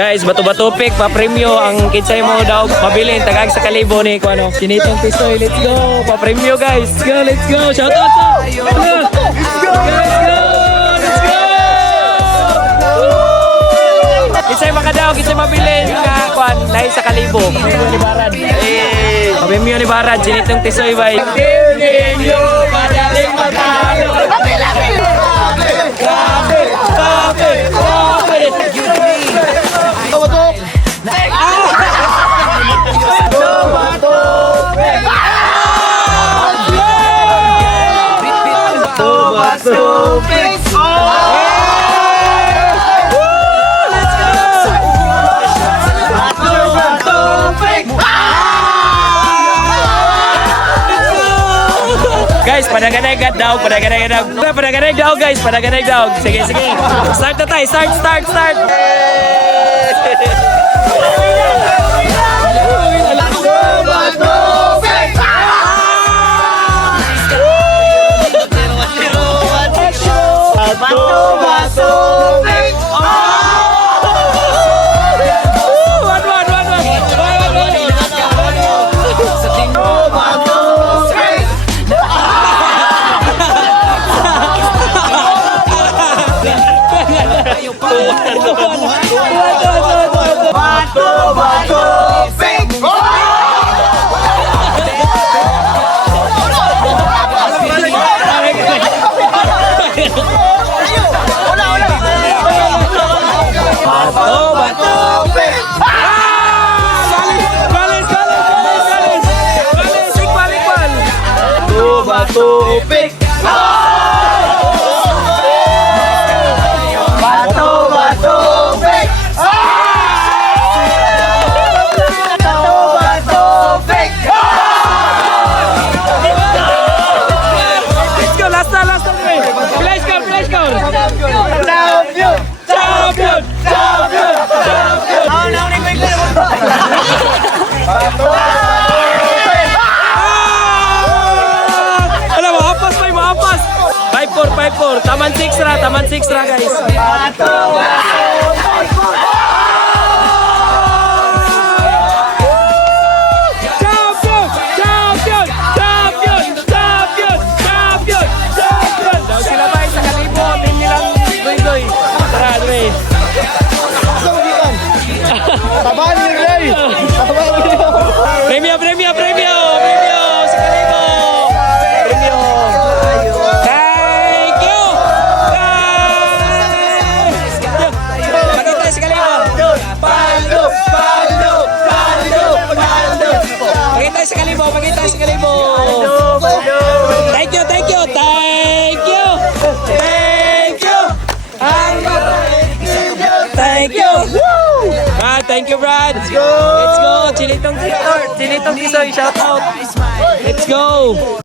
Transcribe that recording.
Guys, bato-bato pick, pa-premyo ang kinsay mo daw mabilin tagag sa kalibo ni kuno. Sinitong pisoy, let's go. Pa-premyo guys. Let's go. Shout out to. Let's go. Let's go. Kinsay makadaw, kinsay mabilin ka kuan lahi sa kalibo. Premyo ni Barad. Pa-premyo ni Barad, sinitong pisoy bay. Ninyo madaling matalo. Guys, padaganay daw guys, padaganay daw. Sige. Start na tayo, start. Tupik. Taman 6 ra guys. Champion. Daw sila bay sa kalibo, team nilang doy. Tara, doy. Taban ni Ray. Premyo sa kalibo. Premyo. Pakita sa kalibo. Thank you. Thank you, Brad. Let's go. Chinitong Tisoy, shout out. Let's go.